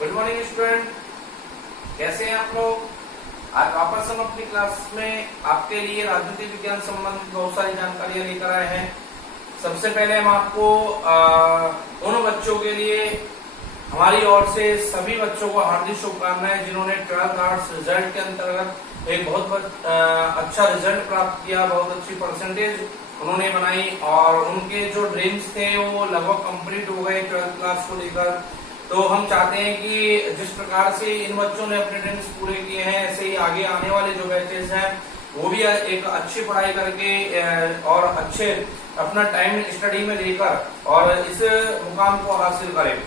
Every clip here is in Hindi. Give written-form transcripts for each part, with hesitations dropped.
गुड मॉर्निंग स्टूडेंट, कैसे हैं आप लोग। आज वापस हम अपनी क्लास में आपके लिए राजनीति विज्ञान संबंधित बहुत सारी जानकारियां लेकर आए हैं। सबसे पहले हम आपको उन बच्चों के लिए हमारी ओर से सभी बच्चों को हार्दिक शुभकामनाएं जिन्होंने 12th आर्ट्स रिजल्ट के अंतर्गत एक बहुत अच्छा रिजल्ट प्राप्त किया, बहुत अच्छी परसेंटेज उन्होंने बनाई और उनके जो ड्रीम्स थे वो लगभग कंप्लीट हो गए 12th क्लास को लेकर। तो हम चाहते हैं कि जिस प्रकार से इन बच्चों ने अपने ड्रीम्स पूरे किए हैं, ऐसे ही आगे आने वाले जो बैचेस हैं वो भी एक अच्छी पढ़ाई करके और अच्छे अपना टाइम स्टडी में लेकर और इस मुकाम को हासिल करें।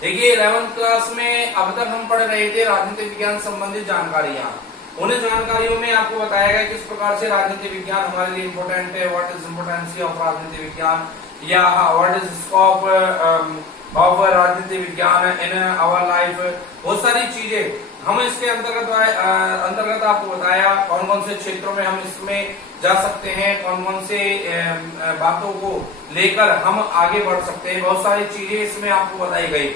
देखिए 11th क्लास में अब तक हम पढ़ रहे थे राजनीति विज्ञान संबंधित जानकारियां। उन जानकारियों में आपको बताया गया किस प्रकार से राजनीति विज्ञान हमारे लिए इम्पोर्टेंट है, व्हाट इज इम्पोर्टेंसी ऑफ राजनीति विज्ञान या व्हाट इज स्कोप ऑफ राजनीति विज्ञान इन आवर लाइफ। बहुत सारी चीजें हम इसके अंतर्गत आपको बताया कौन कौन से क्षेत्रों में हम इसमें जा सकते हैं, कौन कौन से बातों को लेकर हम आगे बढ़ सकते हैं। बहुत सारी चीजें इसमें आपको बताई गई।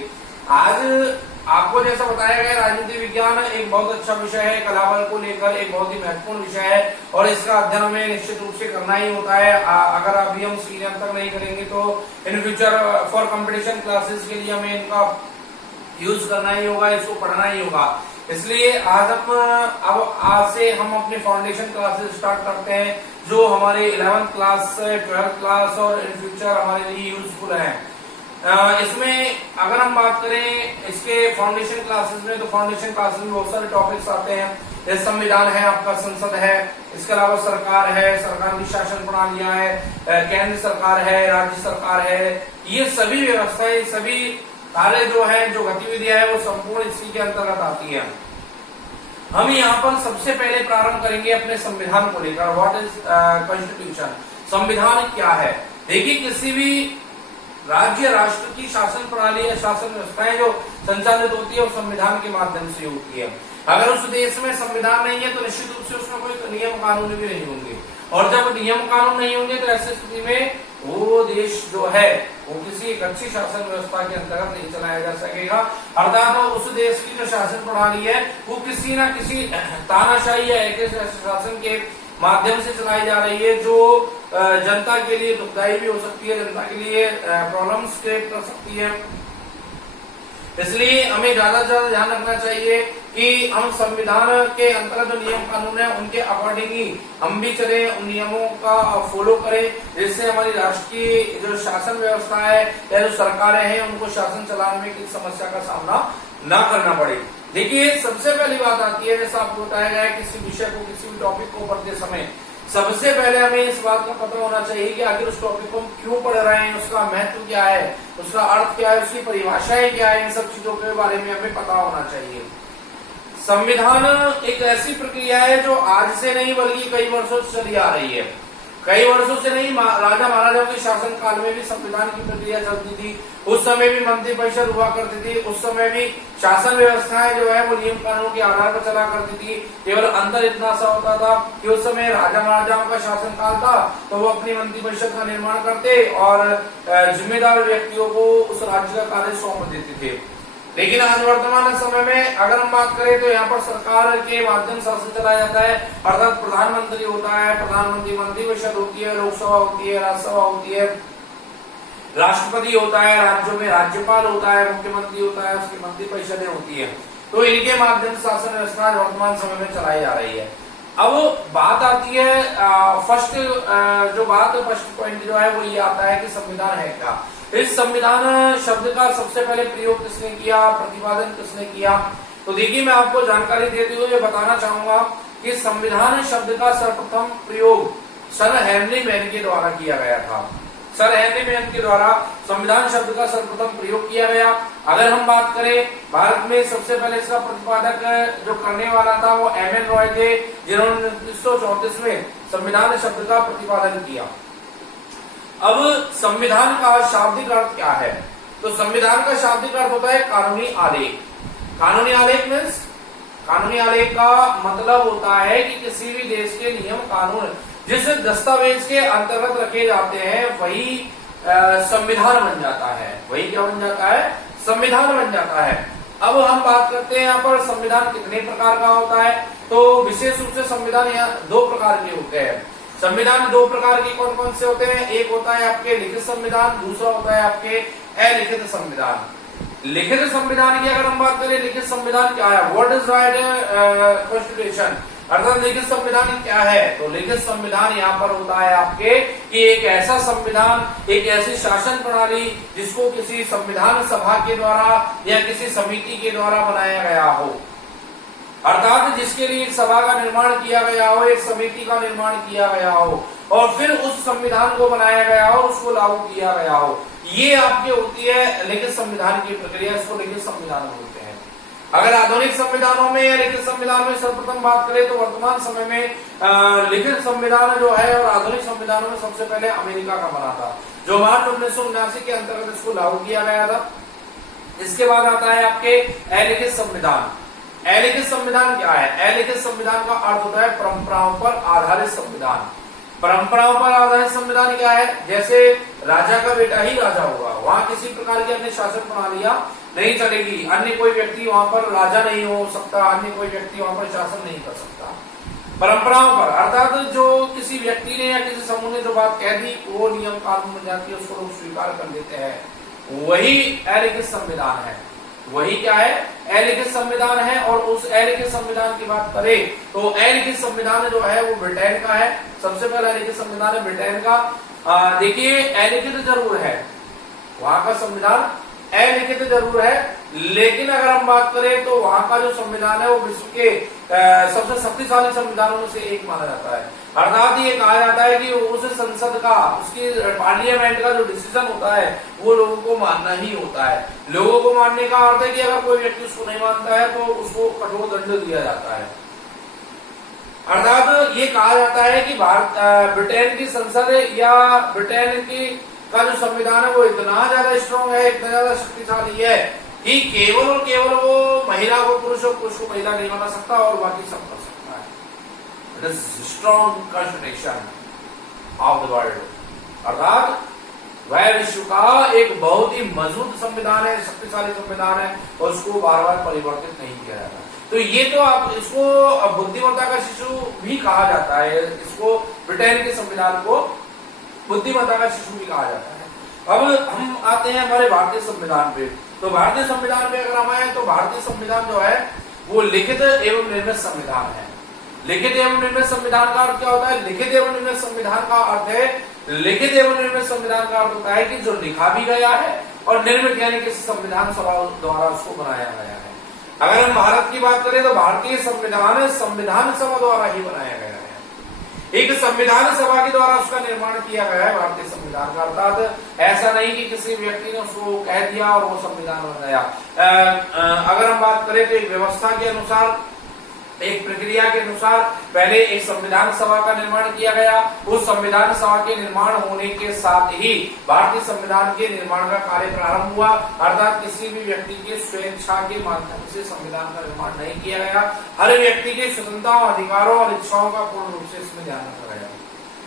आज आपको जैसा बताया गया राजनीति विज्ञान एक बहुत अच्छा विषय है, कलाबल को लेकर एक बहुत ही महत्वपूर्ण विषय है और इसका अध्ययन हमें निश्चित रूप से करना ही होता है। अगर अभी हम सीनियर तक नहीं करेंगे तो in future for competition classes के लिए हमें इनका यूज करना ही होगा, इसको पढ़ना ही होगा। इसलिए आज से हम अपने फाउंडेशन क्लासेस स्टार्ट करते हैं जो हमारे 11th क्लास 12th क्लास और इन फ्यूचर हमारे लिए यूजफुल है। इसमें अगर हम बात करें इसके फाउंडेशन क्लासेस में, तो फाउंडेशन क्लासेस में बहुत सारे टॉपिक्स आते हैं। जैसे संविधान है, आपका संसद है, इसके अलावा सरकार है, सरकार की शासन प्रणालियां है, केंद्र सरकार है, राज्य सरकार है। ये सभी व्यवस्थाएं, सभी कार्य जो है, जो गतिविधियां है, वो संपूर्ण इसी के अंतर्गत आती है। हम यहाँ पर सबसे पहले प्रारंभ करेंगे अपने संविधान को लेकर। व्हाट इज कॉन्स्टिट्यूशन, संविधान क्या है। देखिए किसी भी राज्य राष्ट्र की शासन प्रणाली या शासन व्यवस्थाएं जो संचालित होती है वो संविधान के माध्यम से होती है। अगर उस देश में संविधान नहीं है तो निश्चित रूप से उसमें कोई नियम कानून भी नहीं होंगे और जब नियम कानून नहीं होंगे तो ऐसी स्थिति में वो देश जो है वो किसी एक अच्छी शासन व्यवस्था के अंतर्गत नहीं चलाया जा सकेगा। अर्थात उस देश की जो शासन प्रणाली है वो किसी न किसी तानाशाही या एक शासन के माध्यम से चलाई जा रही है जो जनता के लिए दुखदायी भी हो सकती है, जनता के लिए प्रॉब्लम्स क्रिएट कर सकती है। इसलिए हमें ज्यादा से ज्यादा ध्यान रखना चाहिए कि हम संविधान के अंतर्गत जो नियम कानून है उनके अकॉर्डिंग ही हम भी चले, उन नियमों का फॉलो करें जिससे हमारी राष्ट्र की जो शासन व्यवस्था है या जो सरकारें हैं उनको शासन चलाने में किसी समस्या का सामना न करना पड़े। देखिए सबसे पहली बात आती है, जैसा आपको बताया गया है, किसी विषय को, किसी भी टॉपिक को पढ़ते समय सबसे पहले हमें इस बात का पता होना चाहिए कि आखिर उस टॉपिक को हम क्यों पढ़ रहे हैं, उसका महत्व क्या है, उसका अर्थ क्या है, उसकी परिभाषाएं क्या है। इन सब चीजों के बारे में हमें पता होना चाहिए। संविधान एक ऐसी प्रक्रिया है जो आज से नहीं बल्कि कई वर्षों से चली आ रही है। कई वर्षों से नहीं, राजा महाराजाओं के शासन काल में भी संविधान की प्रक्रिया चलती थी। उस समय भी मंत्री परिषद हुआ करती थी, उस समय भी शासन व्यवस्थाएं जो है वो नियम कानून के आधार पर चला करती थी। केवल अंतर इतना सा होता था कि उस समय राजा महाराजाओं का शासन काल था तो वो अपनी मंत्री परिषद का निर्माण करते और जिम्मेदार व्यक्तियों को उस राज्य का कार्य सौंप देते थे। लेकिन आज वर्तमान समय में अगर हम बात करें तो यहाँ पर सरकार के माध्यम से शासन चलाया जाता है। अर्थात प्रधानमंत्री होता है, प्रधानमंत्री मंत्री परिषद होती है, लोकसभा होती है, राज्यसभा होती है, राष्ट्रपति होता है, राज्यों में राज्यपाल होता है, मुख्यमंत्री होता है, उसकी मंत्री परिषदें होती है। तो इनके माध्यम से शासन व्यवस्था वर्तमान समय में चलाई जा रही है। अब बात आती है फर्स्ट पॉइंट जो है वो ये आता है कि संविधान है क्या। इस संविधान शब्द का सबसे पहले प्रयोग किसने किया, प्रतिपादन किसने किया। तो देखिए मैं आपको जानकारी देते हुए बताना चाहूंगा कि संविधान शब्द का सर्वप्रथम प्रयोग सर हेनरी मैन के द्वारा किया गया था। सर हेनरी मैन के द्वारा संविधान शब्द का सर्वप्रथम प्रयोग किया गया। अगर हम बात करें भारत में सबसे पहले इसका प्रतिपादक जो करने वाला था वो एम.एन. रॉय थे, जिन्होंने 1934 में संविधान शब्द का प्रतिपादन किया। अब संविधान का शाब्दिक अर्थ क्या है, तो संविधान का शाब्दिक अर्थ होता है कानूनी आलेख। कानूनी आलेख मीन्स, कानूनी आलेख का मतलब होता है कि किसी भी देश के नियम कानून जिस दस्तावेज के अंतर्गत रखे जाते हैं वही संविधान बन जाता है। वही क्या बन जाता है, संविधान बन जाता है। अब हम बात करते हैं यहाँ पर संविधान कितने प्रकार का होता है। तो विशेष रूप से संविधान यहाँ दो प्रकार के होते हैं। संविधान दो प्रकार के कौन कौन से होते हैं, एक होता है आपके लिखित संविधान, दूसरा होता है आपके अलिखित संविधान। लिखित संविधान की अगर हम बात करें, लिखित संविधान क्या है, व्हाट इज राइट कॉन्स्टिट्यूशन, अर्थात लिखित संविधान क्या है। तो लिखित संविधान यहाँ पर होता है आपके कि एक ऐसा संविधान, एक ऐसी शासन प्रणाली जिसको किसी संविधान सभा के द्वारा या किसी समिति के द्वारा बनाया गया हो, अर्थात जिसके लिए एक सभा का निर्माण किया गया हो, एक समिति का निर्माण किया गया हो और फिर उस संविधान को बनाया गया हो, उसको लागू किया गया हो। ये आपके होती है लिखित संविधान की प्रक्रिया, इसको लिखित संविधान बोलते हैं। अगर आधुनिक संविधानों में या लिखित संविधान में सर्वप्रथम बात करें तो वर्तमान समय में लिखित संविधान जो है और आधुनिक संविधानों में सबसे पहले अमेरिका का बना था, जो मार्च 1979 के अंतर्गत इसको लागू किया गया था। इसके बाद आता है आपके अलिखित संविधान। अलिखित संविधान क्या है, अलिखित संविधान का अर्थ होता है परंपराओं पर आधारित संविधान। परंपराओं पर आधारित संविधान क्या है, जैसे राजा का बेटा ही राजा होगा, वहां किसी प्रकार की अन्य शासन प्रणालियां नहीं चलेगी, अन्य कोई व्यक्ति वहां पर राजा नहीं हो सकता, अन्य कोई व्यक्ति वहां पर शासन नहीं कर सकता। परंपराओं पर अर्थात जो किसी व्यक्ति ने या किसी समूह ने जो बात कह दी वो नियम कानून बन जाती है, उसको लोग स्वीकार कर लेते हैं, वही अलिखित संविधान है। वही क्या है, अलिखित संविधान है। और उस अलिखित संविधान की बात करें तो अलिखित संविधान जो है वो ब्रिटेन का है। सबसे पहला अलिखित संविधान है ब्रिटेन का। देखिए अलिखित जरूर है, वहां का संविधान अलिखित जरूर है, लेकिन अगर हम बात करें तो वहां का जो संविधान है वो विश्व के सबसे शक्तिशाली संविधानों में से एक माना जाता है। अर्थात ये कहा जाता है कि उस संसद का, उसकी पार्लियामेंट का जो डिसीजन होता है वो लोगों को मानना ही होता है। लोगों को मानने का अर्थ है कि अगर कोई व्यक्ति उसको नहीं मानता है तो उसको कठोर दंड दिया जाता है। अर्थात ये कहा जाता है कि ब्रिटेन की संसद या ब्रिटेन की का जो संविधान है वो इतना ज्यादा स्ट्रॉन्ग है, इतना ज्यादा शक्तिशाली है कि केवल और केवल वो महिला को पुरुष और पुरुष को महिला नहीं बना सकता और बाकी सब कर सकता है। It is strong constitution of the world, अर्थात वह विश्व का एक बहुत ही मजबूत संविधान है, शक्तिशाली संविधान है और उसको बार बार परिवर्तित नहीं किया जाता। तो ये तो आप इसको बुद्धिमत्ता का शिशु भी कहा जाता है, इसको ब्रिटेन के संविधान को बुद्धिमत्ता का शिशु भी कहा जाता है। अब हम आते हैं हमारे भारतीय संविधान पे। तो भारतीय संविधान पे अगर हम आए तो भारतीय संविधान जो है वो लिखित एवं निर्मित संविधान है। लिखित एवं निर्मित संविधान का अर्थ क्या होता है, लिखित एवं निर्मित संविधान का अर्थ है, लिखित एवं निर्मित संविधान का अर्थ होता है कि जो लिखा भी गया है और निर्मित यानी कि संविधान सभा द्वारा उसको बनाया गया है। अगर हम भारत की बात करें तो भारतीय संविधान संविधान सभा द्वारा ही बनाया गया है। एक संविधान सभा के द्वारा उसका निर्माण किया गया है भारतीय संविधान का, अर्थात ऐसा नहीं कि किसी व्यक्ति ने उसको कह दिया और वो संविधान बन गया। अगर हम बात करें तो एक व्यवस्था के अनुसार, एक प्रक्रिया के अनुसार पहले एक संविधान सभा का निर्माण किया गया। उस संविधान सभा के निर्माण होने के साथ ही भारतीय संविधान के निर्माण का कार्य प्रारंभ हुआ, अर्थात किसी भी व्यक्ति के स्वेच्छा के माध्यम से संविधान का निर्माण नहीं किया गया। हर व्यक्ति के स्वतंत्रता, अधिकारों और इच्छाओं का पूर्ण रूप से इसमें ध्यान रखा गया।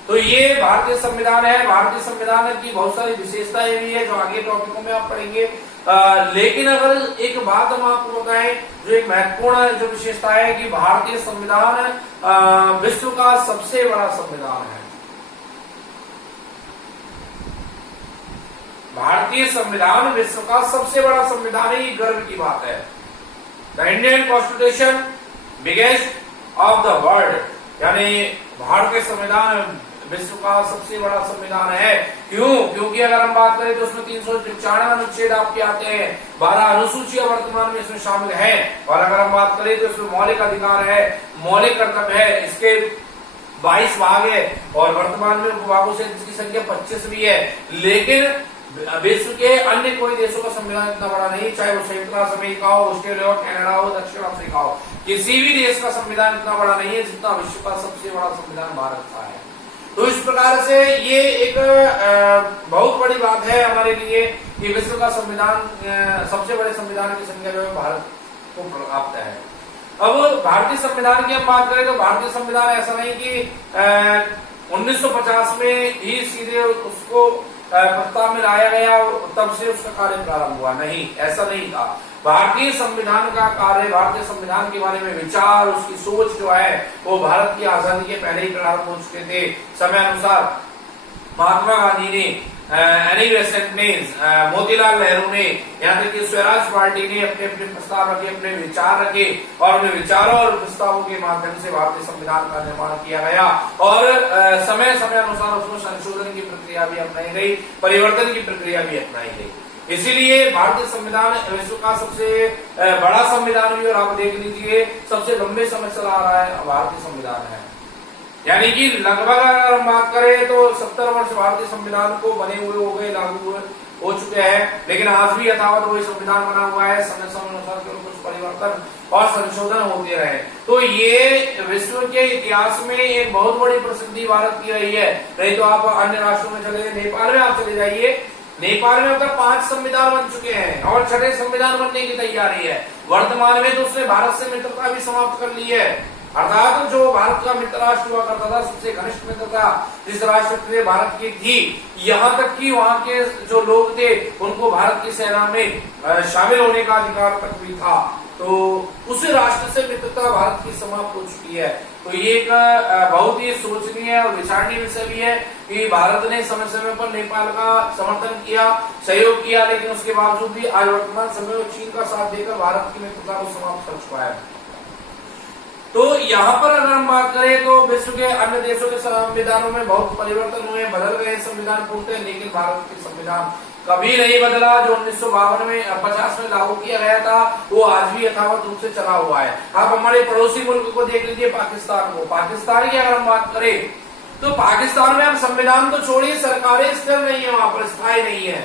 तो ये भारतीय संविधान है। भारतीय संविधान की बहुत सारी विशेषताएं भी है जो आगे टॉपिकों में आप पढ़ेंगे। लेकिन अगर एक बात हम आपको बताएं जो एक महत्वपूर्ण जो विशेषता है कि भारतीय संविधान विश्व का सबसे बड़ा संविधान है। भारतीय संविधान विश्व का सबसे बड़ा संविधान है, ये गर्व की बात है। The Indian constitution biggest of the world, यानी भारतीय संविधान विश्व का सबसे बड़ा संविधान है। क्यों? क्योंकि अगर हम बात करें तो उसमें 395 अनुच्छेद आपके आते हैं, 12 अनुसूचियां वर्तमान में इसमें शामिल हैं। और अगर हम बात करें तो इसमें मौलिक अधिकार है, मौलिक कर्तव्य है, इसके 22 भाग है और वर्तमान में उपभागों से इसकी संख्या 25 भी है। लेकिन विश्व के अन्य कोई देशों का संविधान इतना बड़ा नहीं, चाहे वो संयुक्त राष्ट्र अमेरिका हो, ऑस्ट्रेलिया हो, कनाडा हो, दक्षिण अफ्रीका हो, किसी भी देश का संविधान इतना बड़ा नहीं है जितना विश्व का सबसे बड़ा संविधान भारत का है। तो इस प्रकार से ये एक बहुत बड़ी बात है हमारे लिए कि विश्व का संविधान, सबसे बड़े संविधान की संख्या जो है भारत को प्राप्त है। अब भारतीय संविधान की हम बात करें तो भारतीय संविधान ऐसा नहीं कि 1950 में ही सीधे उसको प्रस्ताव में लाया गया तब से उसका कार्य प्रारंभ हुआ? नहीं, ऐसा नहीं था। भारतीय संविधान का कार्य, भारतीय संविधान के बारे में विचार, उसकी सोच जो है वो भारत की आजादी के पहले ही प्रारंभ हो चुके थे। समय अनुसार महात्मा गांधी ने, एनी बेसेंट ने, मोतीलाल नेहरू ने, यहाँ तक कि स्वराज पार्टी ने अपने अपने प्रस्ताव रखे, अपने विचार रखे और उन्हें विचारों और प्रस्तावों के माध्यम से भारतीय संविधान का निर्माण किया गया और समय समय अनुसार उसमें संशोधन की प्रक्रिया भी अपनाई गई, परिवर्तन की प्रक्रिया भी अपनाई गई। इसीलिए भारतीय संविधान विश्व का सबसे बड़ा संविधान भी, और आप देख लीजिए सबसे लंबे समय चला आ रहा है भारतीय संविधान है। यानी कि लगभग अगर हम बात करें तो 70 वर्ष भारतीय संविधान को बने हुए हो गए, लागू हो चुके हैं, लेकिन आज भी यथावत वही संविधान बना हुआ है। समय समय अनुसार कुछ परिवर्तन और संशोधन होते रहे। तो ये विश्व के इतिहास में एक बहुत बड़ी प्रसिद्धि भारत की रही है। नहीं तो आप अन्य राष्ट्रों में चले, नेपाल में आप चले जाइए, नेपाल में अब तक 5 संविधान बन चुके हैं और 6ठे संविधान बनने की तैयारी है। वर्तमान में तो उसने भारत से मित्रता भी समाप्त कर ली है, अर्थात जो भारत का मित्र राष्ट्र हुआ करता था, सबसे घनिष्ठ मित्रता जिस राष्ट्र से भारत की थी, यहाँ तक कि वहाँ के जो लोग थे उनको भारत की सेना में शामिल होने का अधिकार तक भी था। तो उस राष्ट्र से मित्रता भारत की समाप्त हो चुकी है। तो ये एक बहुत ही सोचनीय और विचारणीय विषय भी है कि भारत ने समय समय पर नेपाल का समर्थन किया, सहयोग किया, लेकिन उसके बावजूद भी आज वर्तमान समय में चीन का साथ देकर भारत की मित्रता को समाप्त कर चुका है। तो यहाँ पर अगर हम बात करें तो विश्व के अन्य देशों के संविधानों में बहुत परिवर्तन हुए, बदल गए संविधान पूर्णतः, लेकिन भारत के संविधान कभी नहीं बदला। जो 1952 में 50 में लागू किया गया था वो आज भी यथावत रूप से चला हुआ है। आप हमारे पड़ोसी मुल्क को देख लीजिए, पाकिस्तान को। पाकिस्तान की अगर हम बात करें तो पाकिस्तान में अब संविधान तो छोड़िए, सरकारें स्थिर नहीं है, वहां पर स्थायी नहीं है,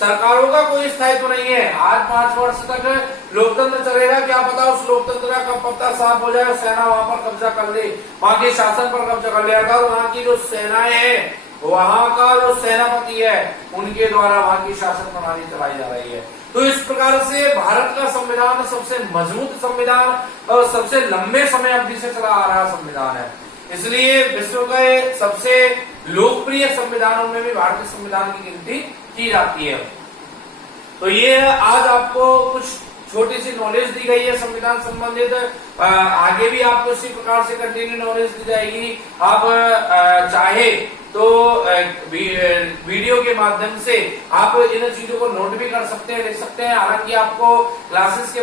सरकारों का कोई स्थायित्व नहीं है। आज 5 वर्ष तक लोकतंत्र चलेगा, क्या पता उस लोकतंत्र का कब पत्ता साफ हो जाए, सेना वहां पर कब्जा कर ले, वहां के शासन पर कब्जा कर ले, अर्थात वहां की जो सेनाएं हैं, वहां का जो सेनापति है, उनके द्वारा वहां की शासन प्रणाली चलाई जा रही है। तो इस प्रकार से भारत का संविधान सबसे मजबूत संविधान और सबसे लंबे समय अवधि से चला आ रहा संविधान है। इसलिए विश्व के सबसे लोकप्रिय संविधानों में भी भारतीय संविधान की गिनती की जाती है। तो ये आज आपको कुछ छोटी सी नॉलेज दी गई है संविधान संबंधित। आगे भी आपको इसी प्रकार से कंटिन्यू नॉलेज दी जाएगी। आप चाहे तो वीडियो के माध्यम से आप इन चीजों को नोट भी कर सकते हैं, लिख सकते हैं। हालांकि आपको क्लासेस के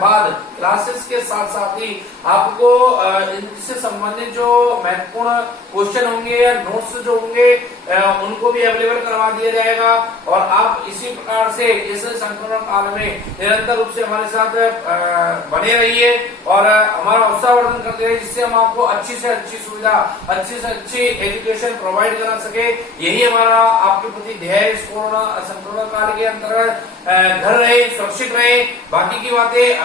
बाद, क्लासेस के साथ साथ ही आपको इनसे संबंधित जो महत्वपूर्ण क्वेश्चन होंगे या नोट्स जो होंगे उनको भी अवेलेबल करवा दिया जाएगा। और आप इसी प्रकार से इस संक्रमण काल में निरंतर रूप से हमारे साथ बने रहिए और हमारा उत्साहवर्धन करते रहिए, जिससे हम आपको अच्छी से अच्छी सुविधा, अच्छी से अच्छी एजुकेशन प्रोवाइड करा सके। यही हमारा आपके प्रति ध्येय इस कोरोना संक्रमण काल के अंतर्गत। घर रहे, सुरक्षित रहे, बाकी की बातें अभी